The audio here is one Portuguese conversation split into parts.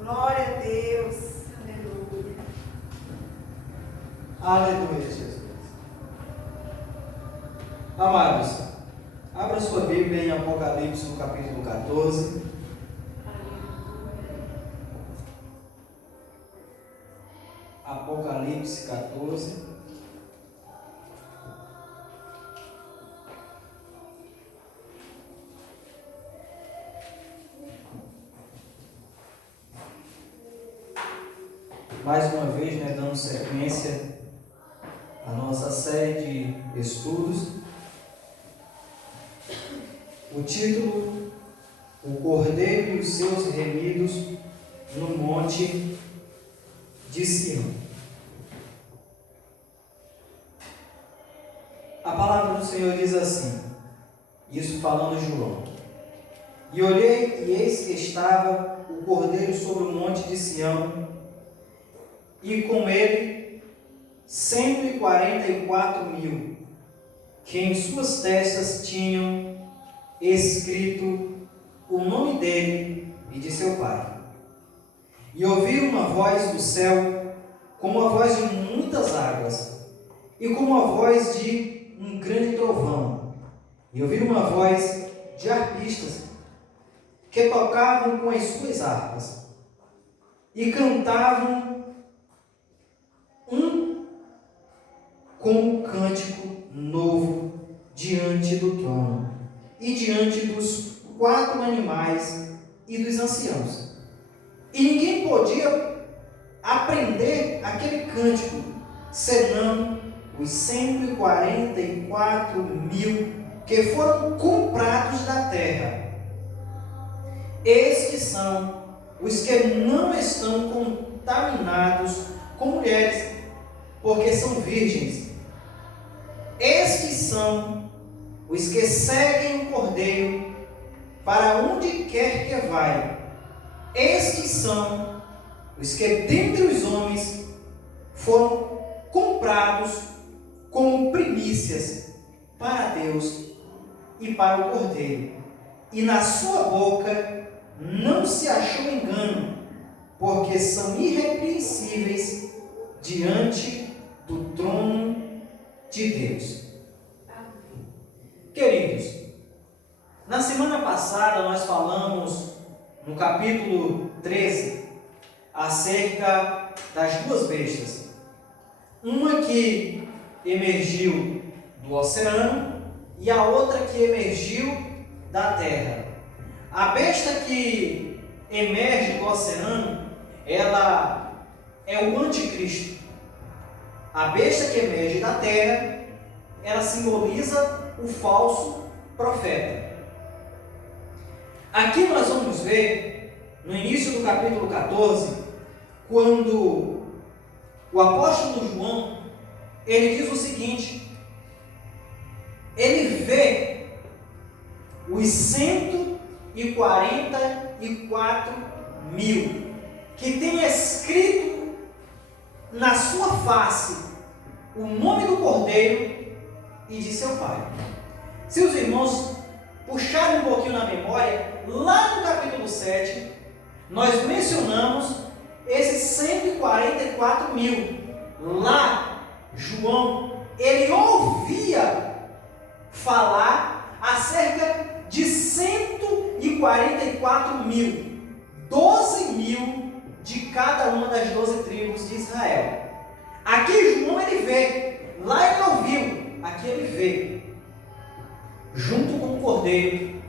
Glória a Deus. Aleluia. Aleluia, Jesus. Amados, abra sua Bíblia em Apocalipse, no capítulo 14. Apocalipse 14. Mais uma vez, dando sequência à nossa série de estudos. O título: O Cordeiro e os seus remidos no Monte de Sião. A palavra do Senhor diz assim, isso falando João: E olhei, e eis que estava o Cordeiro sobre o monte de Sião, e com ele 144.000, que em suas testas tinham escrito o nome dele e de seu pai. E ouvi uma voz do céu, como a voz de muitas águas, e como a voz de um grande trovão. E ouvi uma voz de arpistas, que tocavam com as suas harpas, e cantavam com um cântico novo diante do trono, e diante dos 4 animais e dos anciãos. E ninguém podia aprender aquele cântico, senão os 144.000 que foram comprados da terra. Estes são os que não estão contaminados com mulheres, porque são virgens. Estes são os que seguem o Cordeiro para onde quer que vai. Estes são os que dentre os homens foram comprados como primícias para Deus e para o Cordeiro. E na sua boca não se achou engano, porque são irrepreensíveis diante do trono de Deus. Queridos, na semana passada nós falamos no capítulo 13 acerca das 2 bestas. Uma que emergiu do oceano e a outra que emergiu da terra. A besta que emerge do oceano, ela é o anticristo. A besta que emerge da terra, ela simboliza o falso profeta. Aqui nós vamos ver, no início do capítulo 14, quando o apóstolo João, ele diz o seguinte: ele vê os 144.000 que tem escrito na sua face o nome do Cordeiro e de seu pai. Se os irmãos puxarem um pouquinho na memória, lá no capítulo 7, nós mencionamos esses 144.000. Lá, João, ele ouvia falar acerca de 144.000, 12.000 de cada uma das 12 tribos de Israel. Aqui João ele vê, lá ele ouviu, aqui ele vê, junto com o Cordeiro,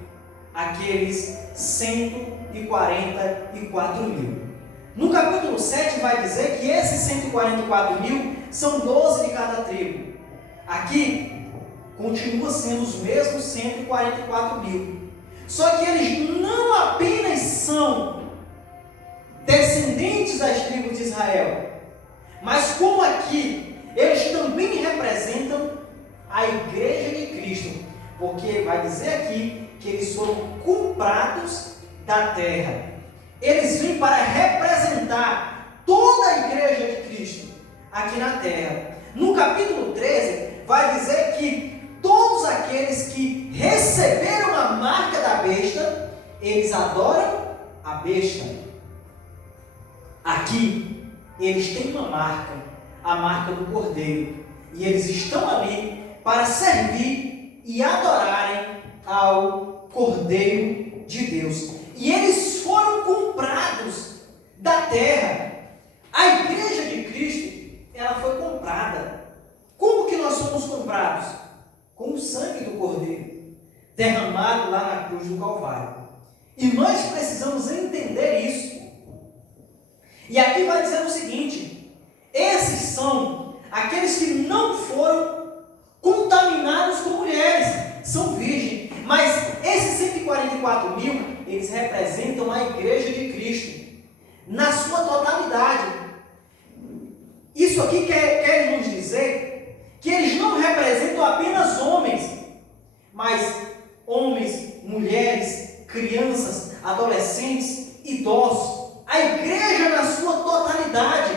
aqueles 144.000. No capítulo 7 vai dizer que esses 144.000 são 12 de cada tribo. Aqui continua sendo os mesmos 144.000. Só que eles não apenas são descendentes das tribos de Israel, mas como aqui eles também representam a igreja de Cristo, porque vai dizer aqui que eles foram comprados da terra. Eles vêm para representar toda a igreja de Cristo aqui na terra. No capítulo 13 vai dizer que todos aqueles que receberam a marca da besta, eles adoram a besta. Aqui, eles têm uma marca, a marca do Cordeiro. E eles estão ali para servir e adorarem ao Cordeiro de Deus. E eles foram comprados da terra. A igreja de Cristo, ela foi comprada. Como que nós somos comprados? Com o sangue do Cordeiro, derramado lá na cruz do Calvário. E nós precisamos entender isso. E aqui vai dizer o seguinte: esses são aqueles que não foram contaminados com mulheres, são virgens. Mas esses 144 mil, eles representam a igreja de Cristo, na sua totalidade. Isso aqui quer nos dizer que eles não representam apenas homens, mas homens, mulheres, crianças, adolescentes, idosos. A igreja na sua totalidade.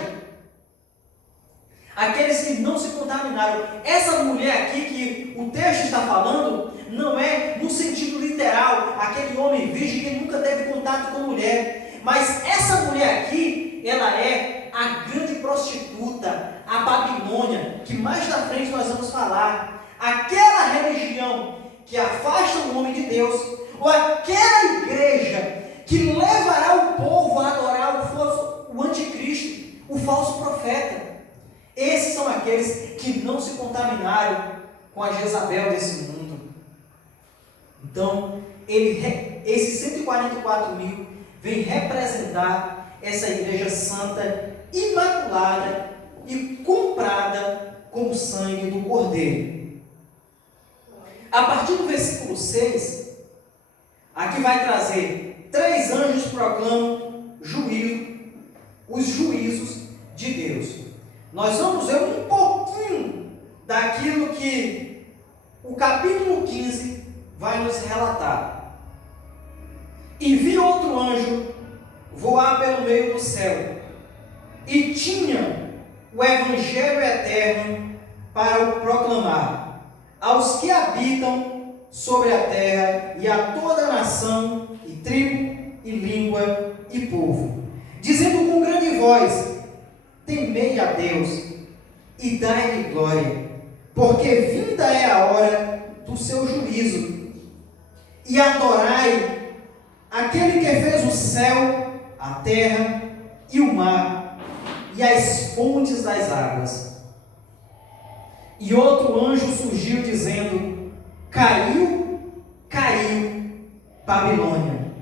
Aqueles que não se contaminaram. Essa mulher aqui que o texto está falando, não é no sentido literal, aquele homem virgem que nunca teve contato com mulher. Mas essa mulher aqui, ela é a grande prostituta, a Babilônia, que mais na frente nós vamos falar. Aquela religião que afasta o homem de Deus, ou aquela igreja que levará o povo a adorar o anticristo, o falso profeta. Esses são aqueles que não se contaminaram com a Jezabel desse mundo. Então, esses 144 mil vem representar essa igreja santa, imaculada e comprada com o sangue do Cordeiro. A partir do versículo 6, aqui vai trazer: 3 anjos proclamam os juízos de Deus. Nós vamos ver um pouquinho daquilo que o capítulo 15 vai nos relatar. E vi outro anjo voar pelo meio do céu, e tinha o evangelho eterno para o proclamar aos que habitam sobre a terra, e a toda nação, e tribo, e língua, e povo, dizendo com grande voz: temei a Deus e dai-lhe glória, porque vinda é a hora do seu juízo, e adorai aquele que fez o céu, a terra e o mar, e as fontes das águas. E outro anjo surgiu dizendo: caiu, Babilônia,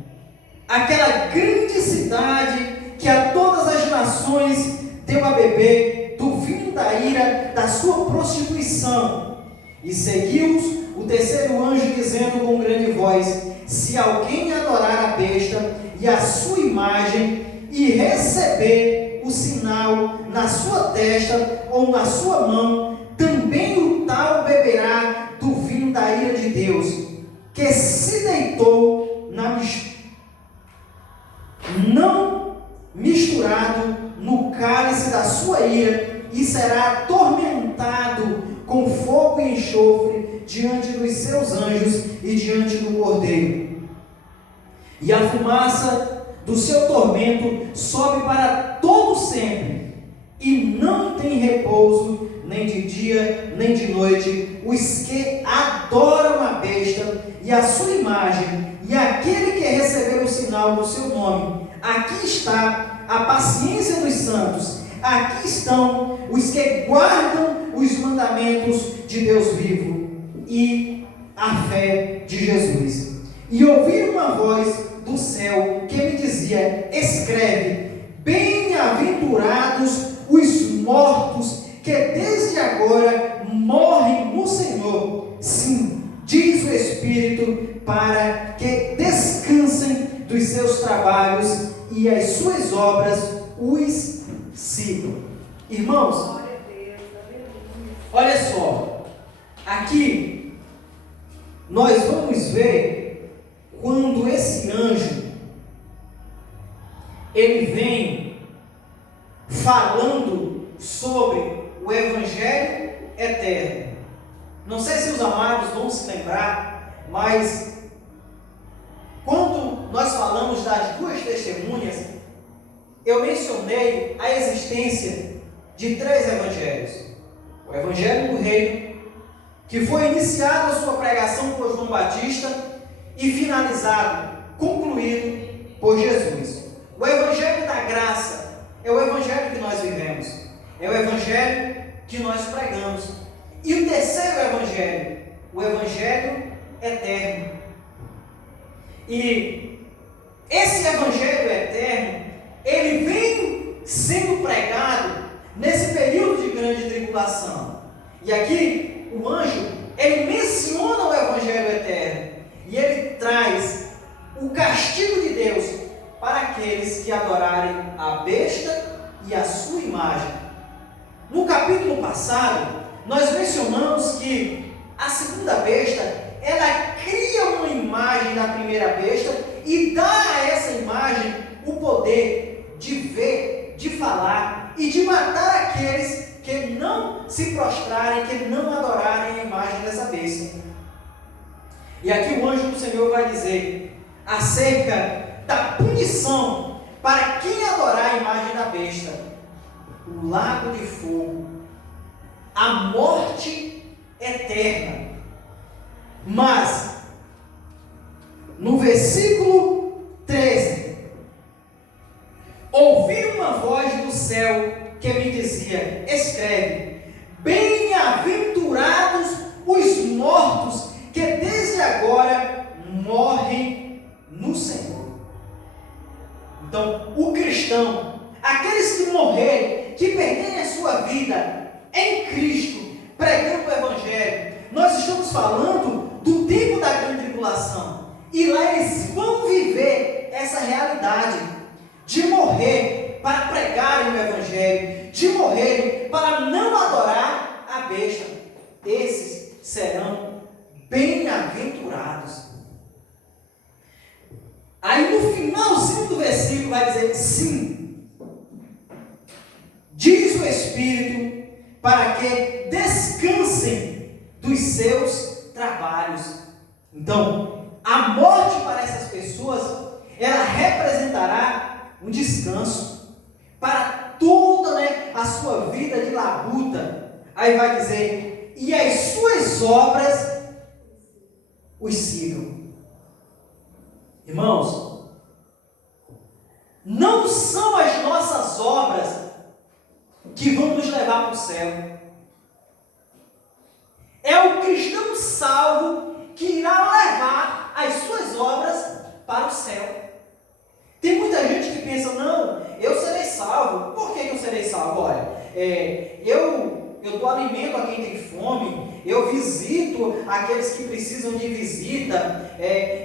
aquela grande cidade que a todas as nações deu a beber do vinho da ira da sua prostituição. E seguiu o terceiro anjo dizendo com grande voz: se alguém adorar a besta e a sua imagem, e receber o sinal na sua testa ou na sua mão, também o tal beberá do vinho da ira de Deus, que se deitou não misturado no cálice da sua ira, e será atormentado com fogo e enxofre diante dos seus anjos e diante do Cordeiro. E a fumaça do seu tormento sobe para todo sempre, e não tem repouso nem de dia nem de noite os que adoram a besta e a sua imagem, e aquele que receber o sinal do seu nome. Aqui está a paciência dos santos, aqui estão os que guardam os mandamentos de Deus vivo e a fé de Jesus. E ouvi uma voz do céu que me dizia: escreve, bem-aventurados os mortos que desde agora morrem no Senhor. Sim, diz o Espírito, para que descansem dos seus trabalhos e as suas obras os sigam. Irmãos, olha só, aqui nós vamos ver quando esse anjo ele vem falando sobre o evangelho eterno. Não sei se os amados vão se lembrar, mas quando nós falamos das duas testemunhas, eu mencionei a existência de 3 evangelhos. O Evangelho do Reino, que foi iniciado a sua pregação por João Batista e finalizado, concluído por Jesus. O Evangelho da Graça é o Evangelho que nós vivemos, é o Evangelho que nós pregamos. E o terceiro Evangelho, o Evangelho eterno. E esse Evangelho eterno, ele vem sendo pregado nesse período de grande tribulação. E aqui o anjo, ele menciona o Evangelho eterno e ele traz o castigo de Deus para aqueles que adorarem a besta e a sua imagem. No capítulo passado, nós mencionamos que a segunda besta, ela cria uma imagem da primeira besta e dá a essa imagem o poder de ver, de falar e de matar aqueles que não se prostrarem, que não adorarem a imagem dessa besta. E aqui o anjo do Senhor vai dizer acerca da punição para quem adorar a imagem da besta: o lago de fogo, a morte eterna. Mas no versículo 13, ouvi uma voz do céu que me dizia: escreve, bem-aventurados os mortos que desde agora morrem no Senhor. Então, o cristão, aqueles que morrerem, que perderem a sua vida em Cristo, pregando o Evangelho, nós estamos falando do tempo da grande tribulação, e lá eles vão viver essa realidade de morrer para pregarem o Evangelho, de morrerem para não adorar a besta. Esses serão bem-aventurados. Aí no finalzinho do versículo vai dizer: sim, diz o Espírito, para que descansem dos seus trabalhos. Então, a morte para essas pessoas, ela representará um descanso para toda a sua vida de labuta. Aí vai dizer: e as suas obras os sigam. Irmãos, não são as nossas obras que vão nos levar para o céu. É o cristão salvo que irá levar as suas obras para o céu. Tem muita gente que pensa: não, eu serei salvo. Por que eu serei salvo? Olha, eu dou alimento a quem tem fome, eu visito aqueles que precisam de visita,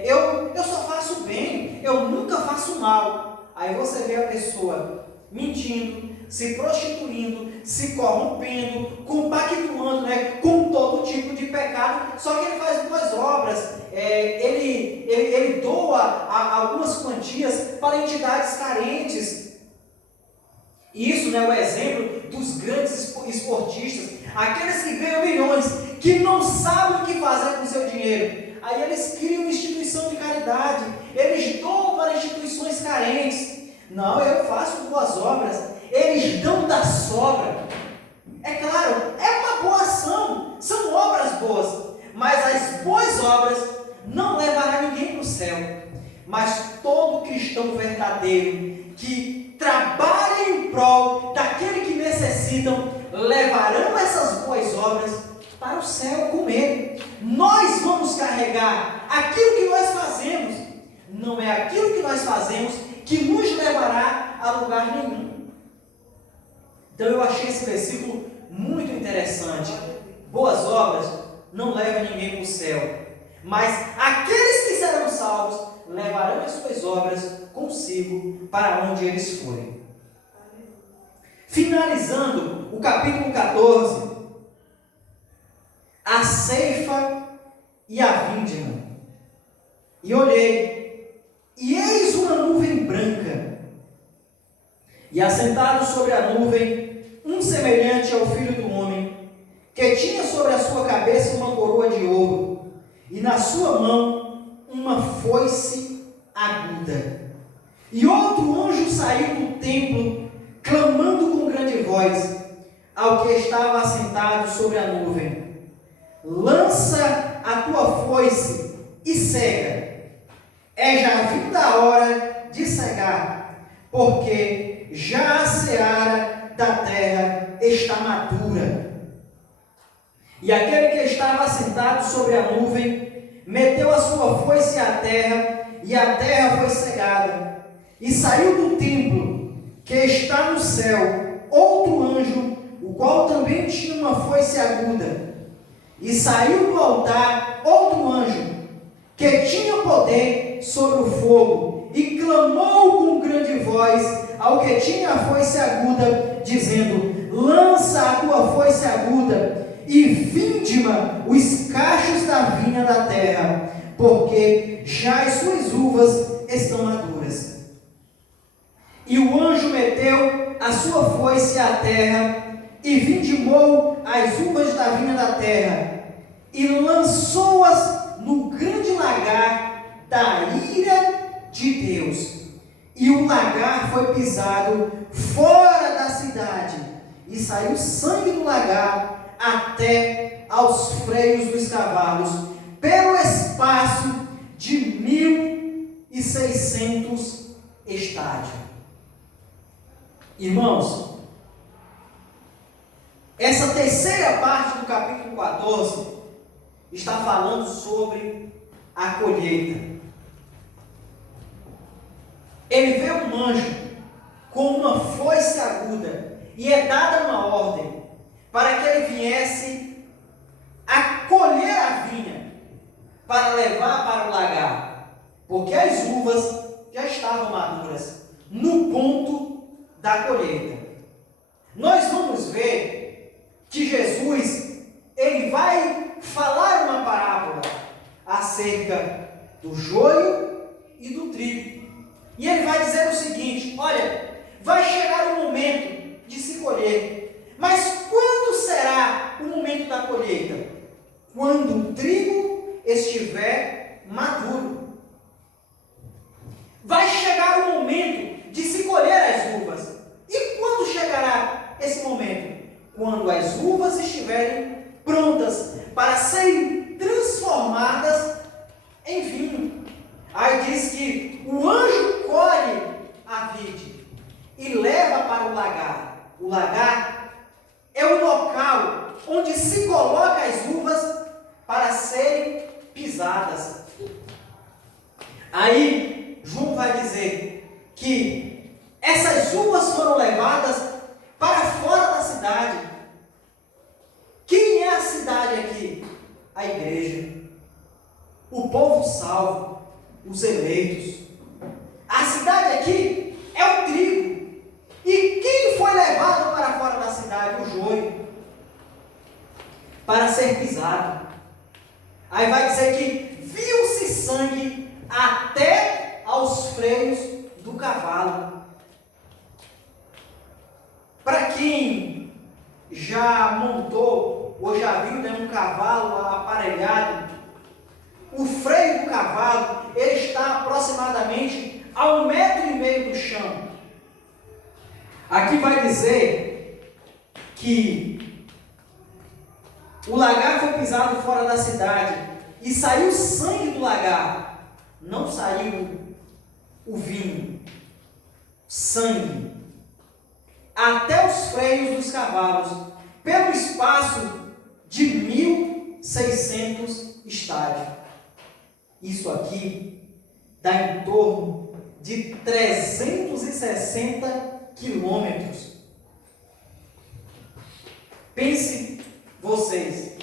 eu só faço bem, eu nunca faço mal. Aí você vê a pessoa mentindo, se prostituindo, se corrompendo, compactuando com todo tipo de pecado, só que ele faz boas obras, ele doa algumas quantias para entidades carentes. Isso é o exemplo dos grandes esportistas, aqueles que ganham milhões, que não sabem o que fazer com o seu dinheiro. Aí eles criam uma instituição de caridade, eles doam para instituições carentes. Não, eu faço boas obras, eles dão da sobra. É claro, é uma boa ação, são obras boas, mas as boas obras não levarão ninguém para o céu. Mas todo cristão verdadeiro que trabalha em prol daquele que necessitam, levarão essas boas obras para o céu com ele. Nós vamos carregar aquilo que nós fazemos, não é aquilo que nós fazemos que nos levará a lugar nenhum. Então eu achei esse versículo muito interessante. Boas obras não levam ninguém para o céu, mas aqueles que serão salvos levarão as suas obras consigo para onde eles forem. Finalizando o capítulo 14, a ceifa e a vindima. E olhei, e eis uma nuvem branca, e assentado sobre a nuvem, um semelhante ao Filho do Homem, que tinha sobre a sua cabeça uma coroa de ouro, e na sua mão uma foice aguda. E outro anjo saiu do templo, clamando com grande voz ao que estava assentado sobre a nuvem: lança a tua foice e cega. É já vinda a hora de cegar, porque já a seara da terra está madura. E aquele que estava assentado sobre a nuvem meteu a sua foice à terra, e a terra foi cegada. E saiu do templo que está no céu outro anjo, o qual também tinha uma foice aguda. E saiu do altar outro anjo, que tinha poder sobre o fogo, e clamou com grande voz ao que tinha a foice aguda, dizendo: lança a tua foice aguda e vinde-ma os cachos da vinha da terra, porque já as suas uvas estão maduras. E o anjo meteu a sua foice à terra, e vindimou as uvas da vinha da terra, e lançou-as no grande lagar da ira de Deus. E o lagar foi pisado fora da cidade, e saiu sangue do lagar até aos freios dos cavalos, pelo espaço de 1.600 estádios. Irmãos, essa terceira parte do capítulo 14 está falando sobre a colheita. Ele vê um anjo com uma foice aguda, e é dada uma ordem para que ele viesse a colher a vinha, para levar para o lagar, porque as uvas já estavam maduras no ponto da colheita. Nós vamos ver que Jesus, ele vai falar uma parábola acerca do joio e do trigo. E ele vai dizer o seguinte: olha, vai chegar o momento de se colher, mas quando será o momento da colheita? Quando o trigo estiver maduro. Vai chegar o momento de se colher as uvas. E quando chegará esse momento? Quando as uvas estiverem prontas para serem transformadas em vinho. Aí diz que o anjo colhe a vide e leva para o lagar. O lagar é o local onde se coloca as uvas para serem pisadas. Aí João vai dizer que essas uvas foram levadas para fora da cidade. Quem é a cidade aqui? A igreja, o povo salvo, os eleitos. A cidade aqui é o trigo. E quem foi levado para fora da cidade? O joio, para ser pisado. Aí vai dizer que viu-se sangue até aos freios do cavalo. Para quem já montou ou já viu, né, um cavalo aparelhado, o freio do cavalo, ele está aproximadamente a 1,5 metro do chão. Aqui vai dizer que o lagar foi pisado fora da cidade e saiu sangue do lagar. Não saiu o vinho, sangue, até os freios dos cavalos, pelo espaço de 1.600 estádios. Isso aqui dá em torno de 360 quilômetros. Pense vocês,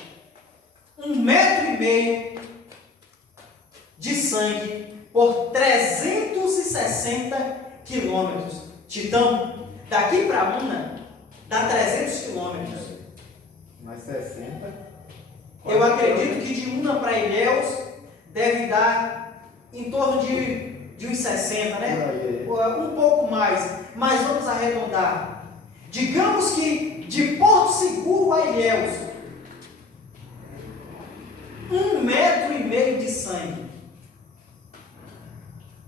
1,5 metro de sangue por 360 quilômetros. Titão, daqui para Una dá 300 quilômetros. Mais 60. Eu acredito que de Una para Ilhéus deve dar em torno de uns 60, né? Um pouco mais, mas vamos arredondar. Digamos que de Porto Seguro a Ilhéus, 1,5 metro de sangue.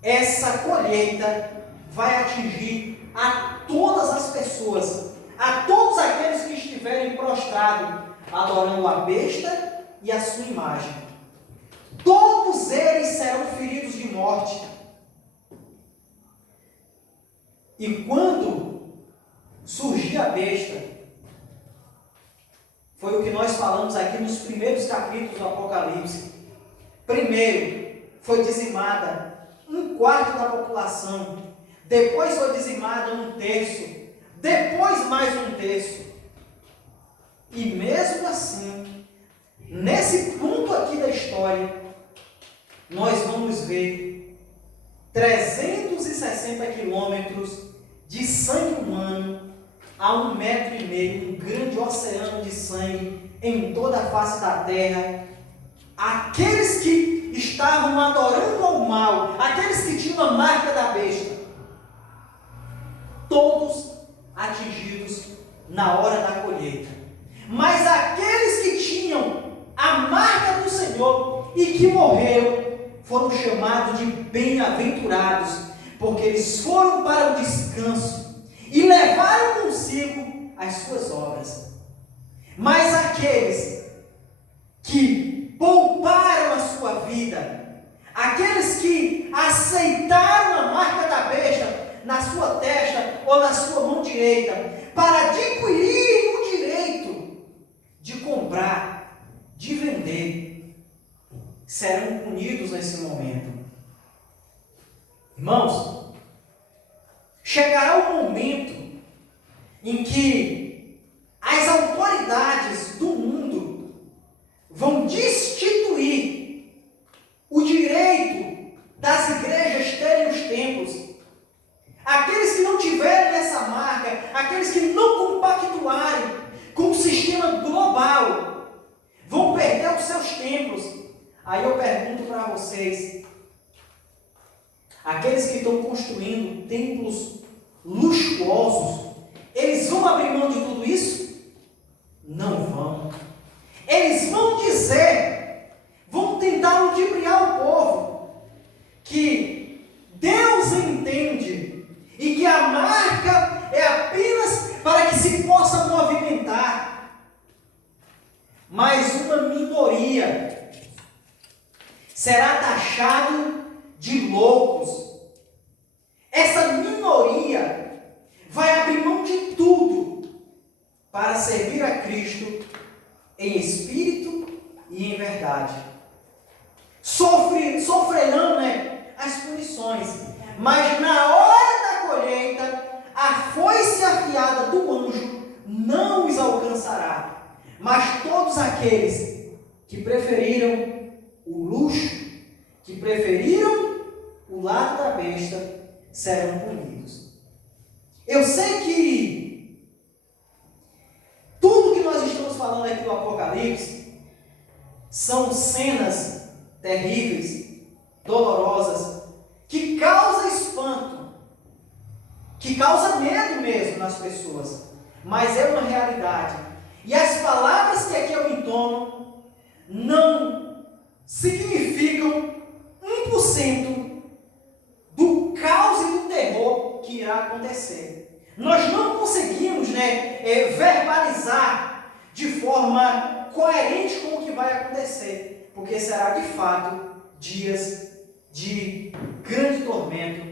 Essa colheita vai atingir a todas as pessoas, a todos aqueles que estiverem prostrados, adorando a besta e a sua imagem. Todos eles serão feridos de morte. E quando surgir a besta, foi o que nós falamos aqui nos primeiros capítulos do Apocalipse. Primeiro, foi dizimada 1/4 da população. Depois foi dizimada 1/3. Depois mais 1/3. E mesmo assim, nesse ponto aqui da história, nós vamos ver 360 quilômetros de sangue humano a 1,5 metro, um grande oceano de sangue em toda a face da terra. Aqueles que estavam adorando ao mal, aqueles que tinham a marca da besta, todos atingidos na hora da colheita. Mas aqueles que tinham a marca do Senhor e que morreram, foram chamados de bem-aventurados, porque eles foram para o descanso e levaram consigo as suas obras. Mas aqueles que pouparam a sua vida, aqueles que aceitaram a marca da besta na sua testa ou na sua mão direita, para adquirir o direito de comprar, de vender, serão punidos nesse momento. Irmãos, chegará o momento em que as autoridades do mundo vão destituir o direito das igrejas terem os templos. Aqueles que não tiverem essa marca, aqueles que não compactuarem com o sistema global, vão perder os seus templos. Aí eu pergunto para vocês, aqueles que estão construindo templos luxuosos, eles vão abrir mão de tudo isso? Não vão. Eles vão dizer, vão tentar ludibriar o povo, que Deus entende e que a marca é apenas para que se possa movimentar. Mas uma minoria será taxado de loucos. Essa minoria vai abrir mão de tudo para servir a Cristo em espírito e em verdade. Sofrerão, as punições, mas na hora da colheita, a foice afiada do anjo não os alcançará. Mas todos aqueles que preferiram o luxo, que preferiram o lado da besta, serão punidos. Eu sei que tudo que nós estamos falando aqui do Apocalipse são cenas terríveis, dolorosas, que causam espanto, que causam medo mesmo nas pessoas, mas é uma realidade. E as palavras que aqui eu entono não significam 1% do caos e do terror que irá acontecer. Nós não conseguimos verbalizar de forma coerente com o que vai acontecer, porque será de fato dias de grande tormento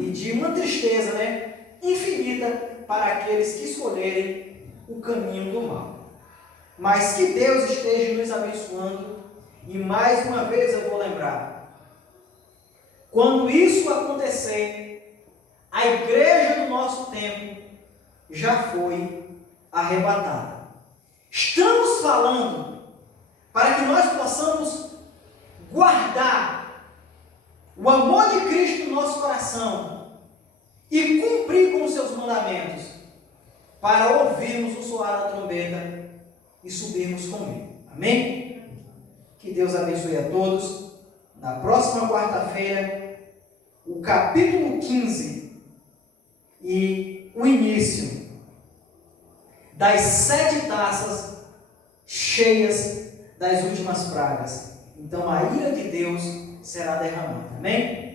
e de uma tristeza infinita para aqueles que escolherem o caminho do mal. Mas que Deus esteja nos abençoando. E mais uma vez eu vou lembrar, quando isso acontecer, a igreja do nosso tempo já foi arrebatada. Estamos falando para que nós possamos guardar o amor de Cristo no nosso coração e cumprir com os seus mandamentos, para ouvirmos o soar da trombeta e subirmos com Ele. Amém? Que Deus abençoe a todos. Na próxima quarta-feira, o capítulo 15 e o início das 7 taças cheias das últimas pragas. Então a ira de Deus será derramada. Amém?